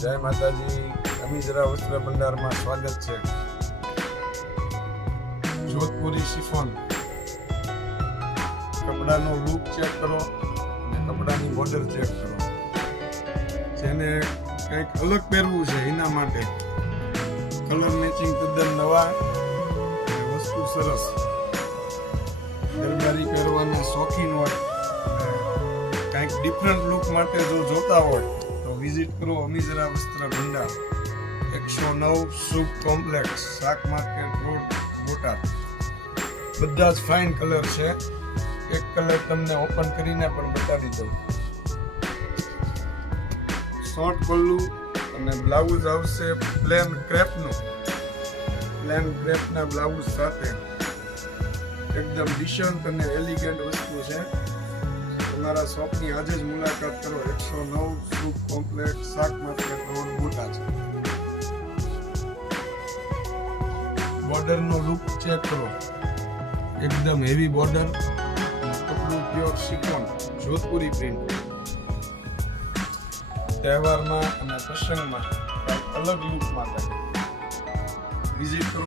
જય માતાજી. અમીજરા વસ્ત્ર ભંડારમાં સ્વાગત છે. જોધપુરી શિફોન કપડાનો લુક ચેક કરો અને કપડાની બોર્ડર ચેક કરો. જેને કંઈક અલગ પહેરવું છે એના માટે કલર મેચિંગ તદ્દન નવા અને વસ્તુ સરસ. ગરબારી પહેરવાના શોખીન હોય કંઈક ડિફરન્ટ લુક માટે જો જોતા હોય તો વિઝિટ કરો અમીજરા વસ્ત્ર ભંડાર, 109 શુભ કોમ્પ્લેક્સ, શાક માર્કેટ રોડ, બોટાદ. બધા જ ફાઇન કલર છે. એક કલર તમને ઓપન કરીને પણ બતાવી દઉં. શોર્ટ પલ્લું અને બ્લાઉઝ આવશે પ્લેન ક્રેપના બ્લાઉઝ સાથે. એકદમ ડિસન્ટ અને એલિગન્ટ વસ્તુ છે. તમારા શોપની આજે જ મુલાકાત કરો. 109 શુભ કોમ્પ્લેક્સ, શાક માર્કેટ રોડ, બોટાદ. બોર્ડરનો લુક ચેક કરો. એકદમ હેવી બોર્ડર, કપડું પ્યોર શિફોન, જોધપુરી પ્રિન્ટ. તહેવારમાં અને પ્રસંગમાં કંઈક અલગ લુક માટે વિઝિટ કરો.